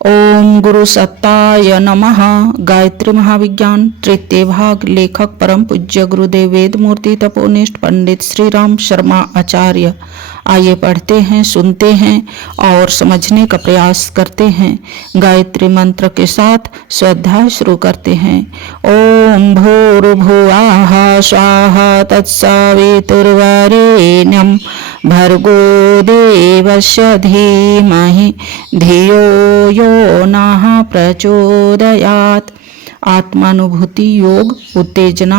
ओम गुरु सत्ताय नमः। गायत्री महाविज्ञान तृतीय भाग। लेखक परम पूज्य गुरुदेव वेद मूर्ति तपोनिष्ठ पंडित श्री राम शर्मा आचार्य। आइए पढ़ते हैं, सुनते हैं और समझने का प्रयास करते हैं। गायत्री मंत्र के साथ स्वाध्याय शुरू करते हैं। ओम भूर्भुवः स्वाहा तत्सवितुर्वरेण्यं भर्गो देवस्य धीमहि धियो यो नः प्रचोदयात्। आत्मानुभूति योग उत्तेजना,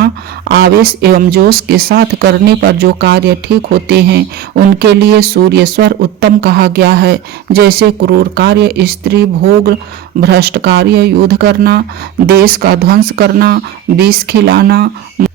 आवेश एवं जोश के साथ करने पर जो कार्य ठीक होते हैं उनके लिए सूर्य स्वर उत्तम कहा गया है। जैसे क्रूर कार्य, स्त्री भोग, भ्रष्ट कार्य, युद्ध करना, देश का ध्वंस करना, विष खिलाना,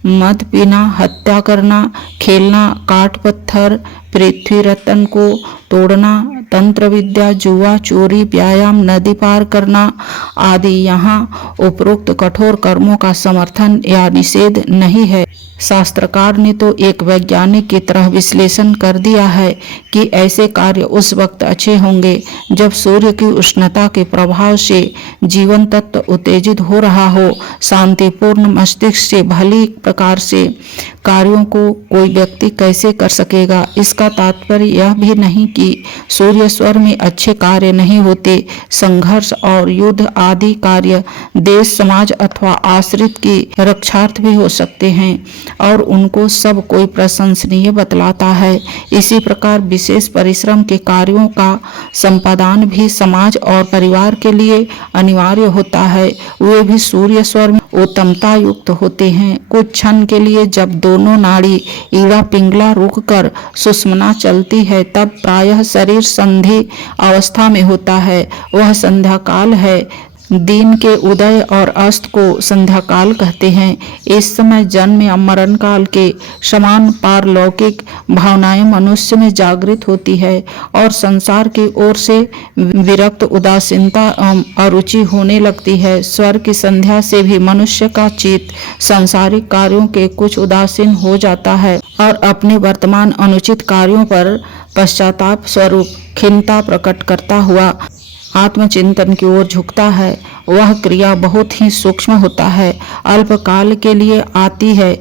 मद पीना, हत्या करना, खेलना, काट पत्थर, पृथ्वी रत्न को तोड़ना, तंत्र विद्या, जुआ, चोरी, व्यायाम, नदी पार करना आदि यहाँ उपरोक्त कठोर कर्मों का समर्थन या निषेध नहीं है। शास्त्रकार ने तो एक वैज्ञानिक की तरह विश्लेषण कर दिया है कि ऐसे कार्य उस वक्त अच्छे होंगे जब सूर्य की उष्णता के प्रभाव से जीवन तत्व उत्तेजित हो रहा हो। शांतिपूर्ण मस्तिष्क से भली प्रकार से कार्यों को कोई व्यक्ति कैसे कर सकेगा। इसका तात्पर्य यह भी नहीं कि सूर्य स्वर में अच्छे कार्य नहीं होते। संघर्ष और युद्ध आदि कार्य देश, समाज अथवा आश्रित की रक्षार्थ भी हो सकते हैं और उनको सब कोई प्रशंसनीय बतलाता है। इसी प्रकार विशेष परिश्रम के कार्यों का संपादन भी समाज और परिवार के लिए अनिवार्य होता है। वे भी सूर्य स्वर में उत्तमता युक्त होते हैं। कुछ क्षण के लिए जब दोनों नाड़ी ईड़ा पिंगला रुक कर सुषुम्ना चलती है तब प्रायः शरीर संधि अवस्था में होता है। वह संध्या काल है। दिन के उदय और अस्त को संध्या काल कहते हैं। इस समय जन्म या मरण काल के समान पारलौकिक भावनाएं मनुष्य में जागृत होती है और संसार की ओर से विरक्त, उदासीनता अरुचि होने लगती है। स्वर की संध्या से भी मनुष्य का चित्त सांसारिक कार्यों के कुछ उदासीन हो जाता है और अपने वर्तमान अनुचित कार्यों पर पश्चाताप स्वरूप खिन्नता प्रकट करता हुआ आत्मचिंतन की ओर झुकता है। वह क्रिया बहुत ही सूक्ष्म होता है, अल्पकाल के लिए आती है,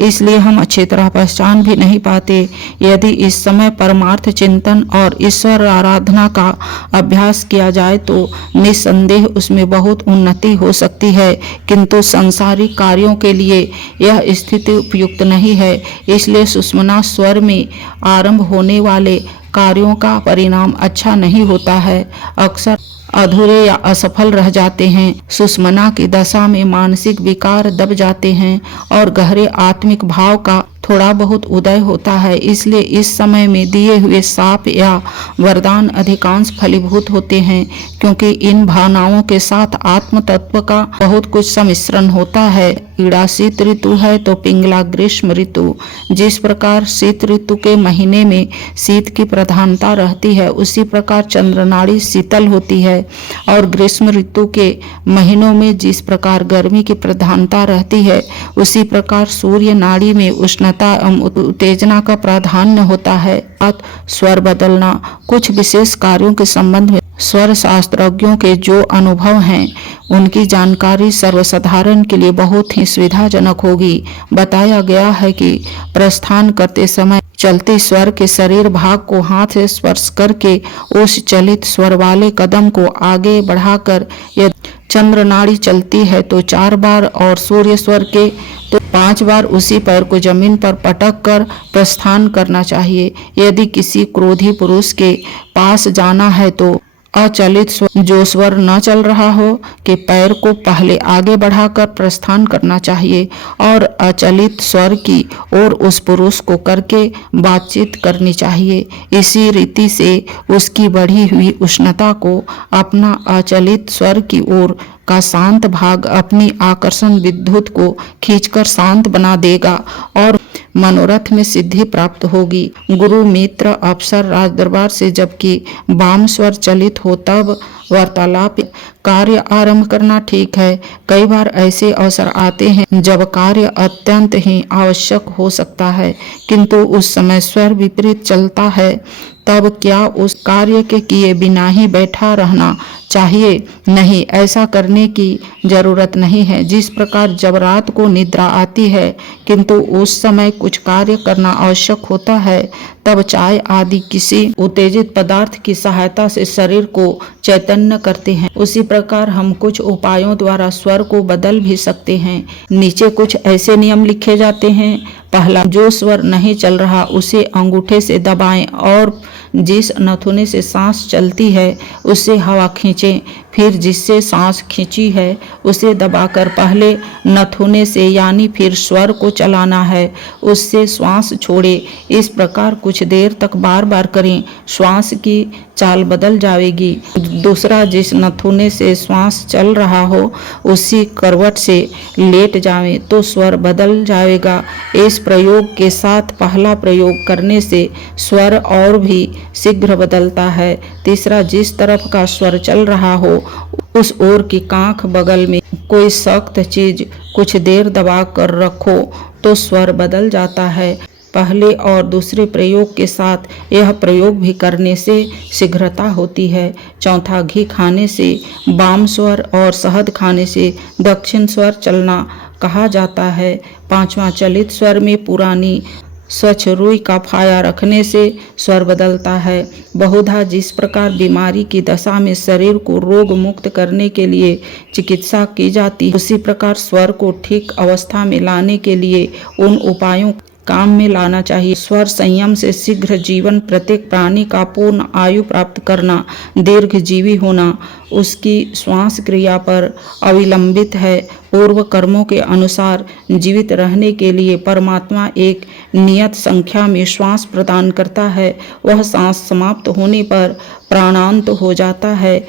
इसलिए हम अच्छी तरह पहचान भी नहीं पाते। यदि इस समय परमार्थ चिंतन और ईश्वर आराधना का अभ्यास किया जाए तो निस्संदेह उसमें बहुत उन्नति हो सकती है, किंतु सांसारिक कार्यों के लिए यह स्थिति उपयुक्त नहीं है। इसलिए सुषुम्ना स्वर में आरंभ होने वाले कार्यों का परिणाम अच्छा नहीं होता है, अक्सर अधूरे या असफल रह जाते हैं। सुषुम्ना की दशा में मानसिक विकार दब जाते हैं और गहरे आत्मिक भाव का थोड़ा बहुत उदय होता है। इसलिए इस समय में दिए हुए शाप या वरदान अधिकांश फलीभूत होते हैं, क्योंकि इन भावनाओं के साथ आत्म तत्व का बहुत कुछ सम्मिश्रण होता है। ईड़ा शीत ऋतु है तो पिंगला ग्रीष्म ऋतु। जिस प्रकार शीत ऋतु के महीने में शीत की प्रधानता रहती है, उसी प्रकार चंद्रनाड़ी शीतल होती है और ग्रीष्म ऋतु के महीनों में जिस प्रकार गर्मी की प्रधानता रहती है, उसी प्रकार सूर्य नाड़ी में उष्णता उत्तेजना का प्राधान्य होता है। स्वर बदलना। कुछ विशेष कार्यों के संबंध में स्वर शास्त्रज्ञों के जो अनुभव हैं उनकी जानकारी सर्वसाधारण के लिए बहुत ही सुविधाजनक होगी। बताया गया है कि प्रस्थान करते समय चलती स्वर के शरीर भाग को हाथ से स्पर्श करके उस चलित स्वर वाले कदम को आगे बढ़ाकर यदि चंद्र नाड़ी चलती है तो 4 बार और सूर्य स्वर के तो 5 बार उसी पैर को जमीन पर पटक कर प्रस्थान करना चाहिए। यदि किसी क्रोधी पुरुष के पास जाना है तो अचलित जो स्वर न चल रहा हो कि पैर को पहले आगे बढ़ाकर प्रस्थान करना चाहिए और अचलित स्वर की ओर उस पुरुष को करके बातचीत करनी चाहिए। इसी रीति से उसकी बढ़ी हुई उष्णता को अपना अचलित स्वर की ओर का शांत भाग अपनी आकर्षण विद्युत को खींचकर शांत बना देगा और मनोरथ में सिद्धि प्राप्त होगी। गुरु, मित्र, अफसर, राज दरबार से जबकि वाम स्वर चलित हो तब वार्तालाप कार्य आरंभ करना ठीक है। कई बार ऐसे अवसर आते हैं जब कार्य अत्यंत ही आवश्यक हो सकता है, किंतु उस समय स्वर विपरीत चलता है। तब क्या उस कार्य के किए बिना ही बैठा रहना चाहिए? नहीं, ऐसा करने की जरूरत नहीं है। जिस प्रकार जब रात को निद्रा आती है किंतु उस समय कुछ कार्य करना आवश्यक होता है, तब चाय आदि किसी उत्तेजित पदार्थ की सहायता से शरीर को चैतन्य करते हैं, उसी प्रकार हम कुछ उपायों द्वारा स्वर को बदल भी सकते हैं। नीचे कुछ ऐसे नियम लिखे जाते हैं। पहला, जो स्वर नहीं चल रहा उसे अंगूठे से दबाएं और जिस नथुने से सांस चलती है उससे हवा खींचें। फिर जिससे सांस खींची है उसे दबाकर पहले नथुने से यानी फिर स्वर को चलाना है, उससे श्वास छोड़े। इस प्रकार कुछ देर तक बार बार करें, श्वास की चाल बदल जाएगी। दूसरा, जिस नथुने से श्वास चल रहा हो उसी करवट से लेट जाएं तो स्वर बदल जाएगा। इस प्रयोग के साथ पहला प्रयोग करने से स्वर और भी शीघ्र बदलता है। तीसरा, जिस तरफ का स्वर चल रहा हो उस ओर की कांख बगल में कोई सख्त चीज कुछ देर दबा कर रखो तो स्वर बदल जाता है। पहले और दूसरे प्रयोग के साथ यह प्रयोग भी करने से शीघ्रता होती है। चौथा, घी खाने से वाम स्वर और शहद खाने से दक्षिण स्वर चलना कहा जाता है। पांचवा, चलित स्वर में पुरानी स्वच्छ रुई का फाया रखने से स्वर बदलता है। बहुधा जिस प्रकार बीमारी की दशा में शरीर को रोग मुक्त करने के लिए चिकित्सा की जाती है, उसी प्रकार स्वर को ठीक अवस्था में लाने के लिए उन उपायों काम में लाना चाहिए। स्वर संयम से शीघ्र जीवन, प्रत्येक प्राणी का पूर्ण आयु प्राप्त करना, दीर्घजीवी होना उसकी श्वास क्रिया पर अविलंबित है। पूर्व कर्मों के अनुसार जीवित रहने के लिए परमात्मा एक नियत संख्या में श्वास प्रदान करता है। वह सांस समाप्त होने पर प्राणांत हो जाता है।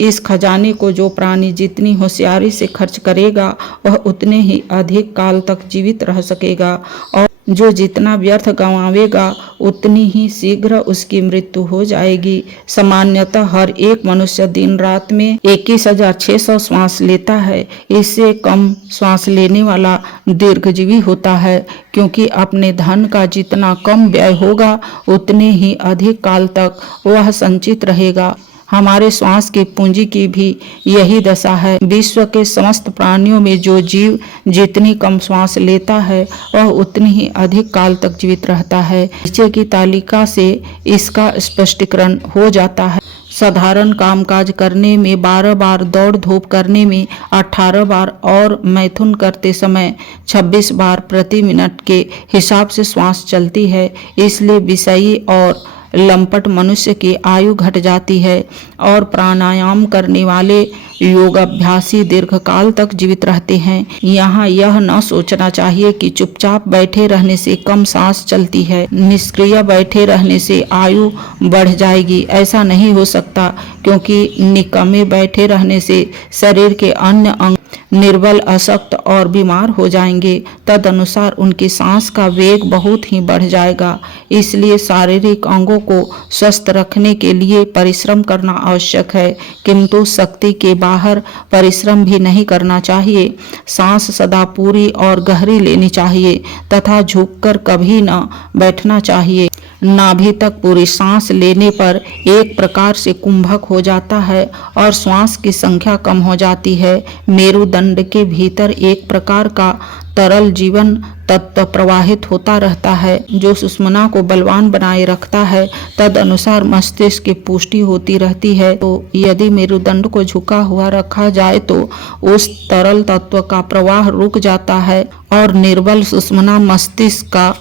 इस खजाने को जो प्राणी जितनी होशियारी से खर्च करेगा वह उतने ही अधिक काल तक जीवित रह सकेगा, और जो जितना व्यर्थ गंवावेगा उतनी ही शीघ्र उसकी मृत्यु हो जाएगी। सामान्यतः हर एक मनुष्य दिन रात में 21,600 श्वास लेता है। इससे कम श्वास लेने वाला दीर्घजीवी होता है, क्योंकि अपने धन का जितना कम व्यय होगा उतने ही अधिक काल तक वह संचित रहेगा। हमारे श्वास की पूंजी की भी यही दशा है। विश्व के समस्त प्राणियों में जो जीव जितनी कम श्वास लेता है वह उतनी ही अधिक काल तक जीवित रहता है। नीचे की तालिका से इसका स्पष्टीकरण हो जाता है। साधारण कामकाज करने में 12 बार, दौड़ धूप करने में 18 बार और मैथुन करते समय 26 बार प्रति मिनट के हिसाब से श्वास चलती है। इसलिए विषयी और लंपट मनुष्य की आयु घट जाती है और प्राणायाम करने वाले योगाभ्यासी दीर्घकाल तक जीवित रहते हैं। यहाँ यह न सोचना चाहिए कि चुपचाप बैठे रहने से कम सांस चलती है, निष्क्रिय बैठे रहने से आयु बढ़ जाएगी। ऐसा नहीं हो सकता, क्योंकि निकम्मे बैठे रहने से शरीर के अन्य अंग निर्बल, अशक्त और बीमार हो जाएंगे। तदनुसार उनकी सांस का वेग बहुत ही बढ़ जाएगा। इसलिए शारीरिक अंगों को स्वस्थ रखने के लिए परिश्रम करना आवश्यक है, किंतु शक्ति के बाहर परिश्रम भी नहीं करना चाहिए। सांस सदा पूरी और गहरी लेनी चाहिए तथा झुककर कभी न बैठना चाहिए। नाभि तक पूरी सांस लेने पर एक प्रकार से कुंभक हो जाता है और श्वास की संख्या कम हो जाती है। मेरुदंड के भीतर एक प्रकार का तरल जीवन तत्व प्रवाहित होता रहता है, जो सुषुम्ना को बलवान बनाए रखता है। तद अनुसार मस्तिष्क की पुष्टि होती रहती है। तो यदि मेरुदंड को झुका हुआ रखा जाए तो उस तरल तत्व का प्रवाह रुक जाता है और निर्बल सुषुम्ना मस्तिष्क का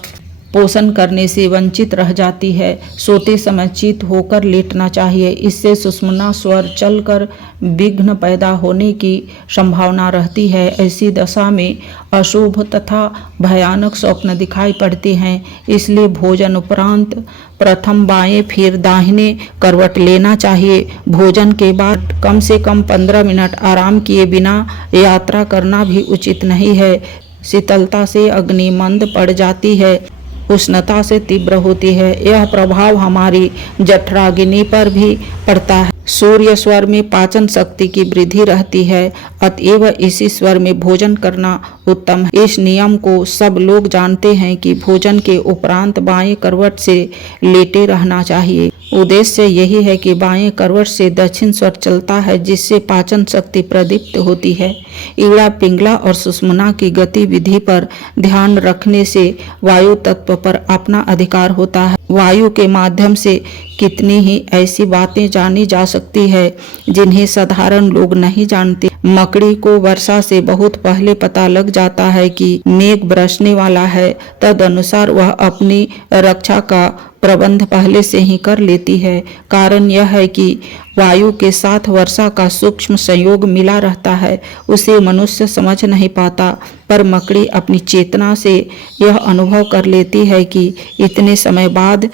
पोषण करने से वंचित रह जाती है। सोते समय चित होकर लेटना चाहिए। इससे सुषुम्ना स्वर चलकर विघ्न पैदा होने की संभावना रहती है। ऐसी दशा में अशुभ तथा भयानक स्वप्न दिखाई पड़ते हैं। इसलिए भोजन उपरांत प्रथम बाएं फिर दाहिने करवट लेना चाहिए। भोजन के बाद कम से कम 15 मिनट आराम किए बिना यात्रा करना भी उचित नहीं है। शीतलता से अग्नि मंद पड़ जाती है, उष्णता से तीव्र होती है। यह प्रभाव हमारी जठराग्नि पर भी पड़ता है। सूर्य स्वर में पाचन शक्ति की वृद्धि रहती है, अतएव इसी स्वर में भोजन करना उत्तम है। इस नियम को सब लोग जानते हैं कि भोजन के उपरांत बाएं करवट से लेटे रहना चाहिए। उद्देश्य यही है कि बाएं करवट से दक्षिण स्वर चलता है, जिससे पाचन शक्ति प्रदीप्त होती है। ईड़ा, पिंगला और सुषुम्ना की गतिविधि पर ध्यान रखने से वायु तत्व पर अपना अधिकार होता है। वायु के माध्यम से कितनी ही ऐसी बातें जानी जा सकती है जिन्हें साधारण लोग नहीं जानते। मकड़ी को वर्षा से बहुत पहले पता लग जाता है कि मेघ बरसने वाला है, तदनुसार वह अपनी रक्षा का प्रबंध पहले से ही कर लेती है। कारण यह है कि वायु के साथ वर्षा का सूक्ष्म संयोग मिला रहता है। उसे मनुष्य समझ नहीं पाता, पर मकड़ी अपनी चेतना से यह अनुभव कर लेती है कि इतने समय बाद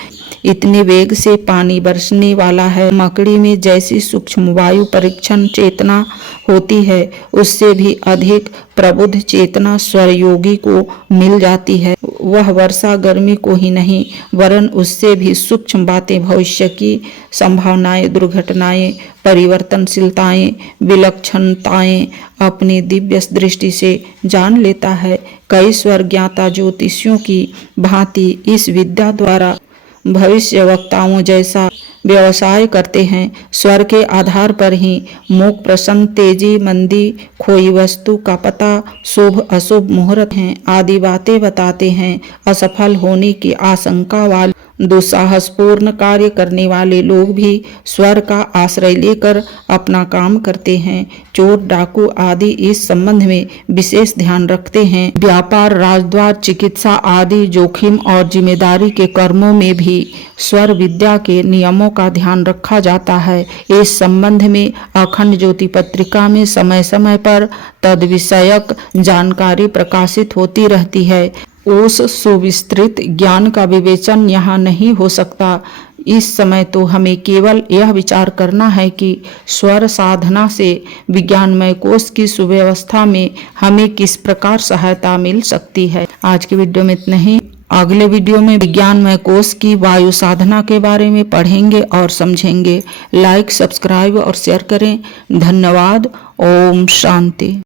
इतने वेग से पानी बरसने वाला है। मकड़ी में जैसी सूक्ष्म वायु परीक्षण चेतना होती है, उससे भी अधिक प्रबुद्ध चेतना स्वरयोगी को मिल जाती है। वह वर्षा गर्मी को ही नहीं, वरन उससे भी सूक्ष्म बातें, भविष्य की संभावनाएं, दुर्घटनाएं, परिवर्तनशीलताएं, विलक्षणताएं अपनी दिव्य दृष्टि से जान लेता है। कई स्वर ज्ञाता ज्योतिषियों की भांति इस विद्या द्वारा भविष्य वक्ताओं जैसा व्यवसाय करते हैं। स्वर के आधार पर ही मूक, प्रसन्न, तेजी, मंदी, खोई वस्तु का पता, शुभ अशुभ मुहूर्त हैं आदि बातें बताते हैं। असफल होने की आशंका वाले दुस्साहसपूर्ण कार्य करने वाले लोग भी स्वर का आश्रय लेकर अपना काम करते हैं। चोर, डाकू आदि इस संबंध में विशेष ध्यान रखते हैं। व्यापार, राजद्वार, चिकित्सा आदि जोखिम और जिम्मेदारी के कर्मों में भी स्वर विद्या के नियमों का ध्यान रखा जाता है। इस संबंध में अखंड ज्योति पत्रिका में समय समय पर तद विषयक जानकारी प्रकाशित होती रहती है। उस सुविस्तृत ज्ञान का विवेचन यहाँ नहीं हो सकता। इस समय तो हमें केवल यह विचार करना है कि स्वर साधना से विज्ञानमय कोश की सुव्यवस्था में हमें किस प्रकार सहायता मिल सकती है। आज की वीडियो में इतना ही। अगले वीडियो में विज्ञानमय कोश की वायु साधना के बारे में पढ़ेंगे और समझेंगे। लाइक, सब्सक्राइब और शेयर करें। धन्यवाद। ओम शांति।